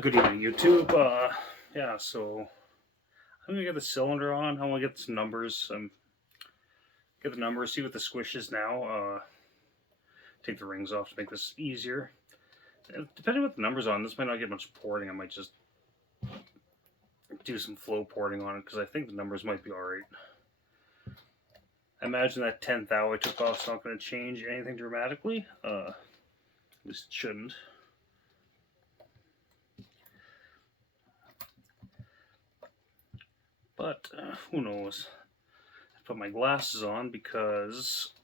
Good evening, YouTube. Yeah, so I'm gonna get the cylinder on. I want to get some numbers. Get the numbers, see what the squish is now. Take the rings off to make this easier. Depending on what the numbers on, this might not get much porting. I might just do some flow porting on it because I think the numbers might be alright. I imagine that 10th thou I took off is not going to change anything dramatically. At least it shouldn't. But who knows? I put my glasses on because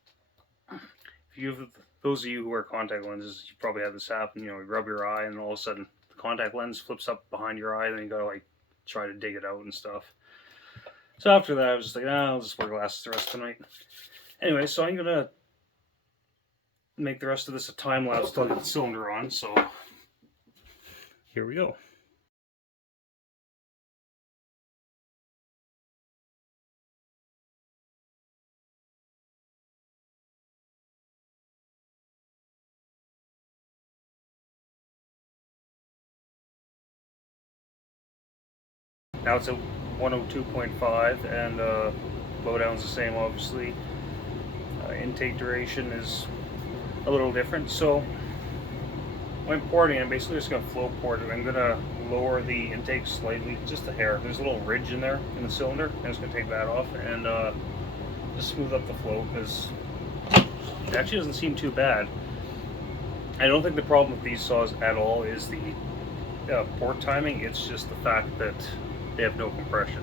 if you have, those of you who wear contact lenses, you probably have this happen. You rub your eye and all of a sudden the contact lens flips up behind your eye, and then you gotta like try to dig it out and stuff. So after that, I was just like, I'll just wear glasses the rest of the night. Anyway, so I'm gonna make the rest of this a time lapse till I get the cylinder on. So here we go. Now it's at 102.5, and blowdown's the same, obviously. Intake duration is a little different. So when porting, I'm basically just going to flow port it. I'm going to lower the intake slightly, just a hair. There's a little ridge in there in the cylinder. I'm just going to take that off and just smooth up the flow, because it actually doesn't seem too bad. I don't think the problem with these saws at all is the port timing. It's just the fact that they have no compression.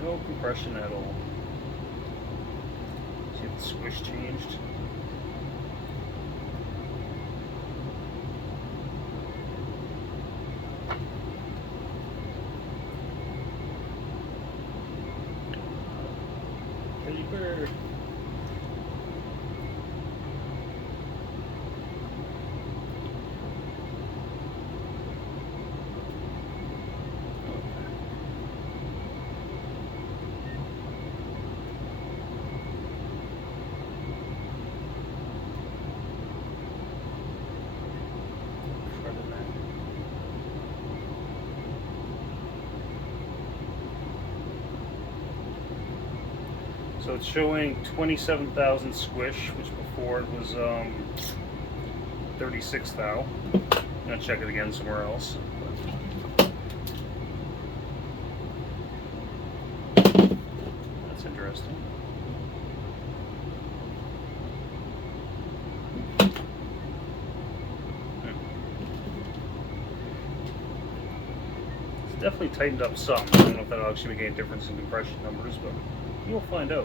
No compression at all. See if the squish changed. Teddy bear. So it's showing 27,000 squish, which before it was 36 thou. I'm gonna check it again somewhere else. That's interesting. It's definitely tightened up some. I don't know if that'll actually make any difference in compression numbers, but you'll find out.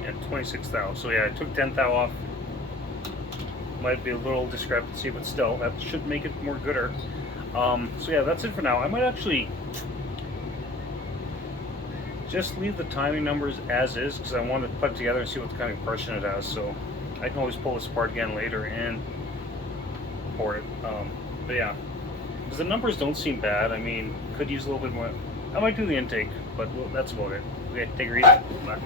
Yeah, 26 thou. So yeah, I took 10 thou off. Might be a little discrepancy, but still, that should make it more gooder. So yeah, that's it for now. I might actually just leave the timing numbers as is, because I want to put it together and see what kind of compression it has. So I can always pull this apart again later and port it. But yeah, because the numbers don't seem bad. I mean, could use a little bit more. I might do the intake, but that's about it. Okay, take it easy. Bye.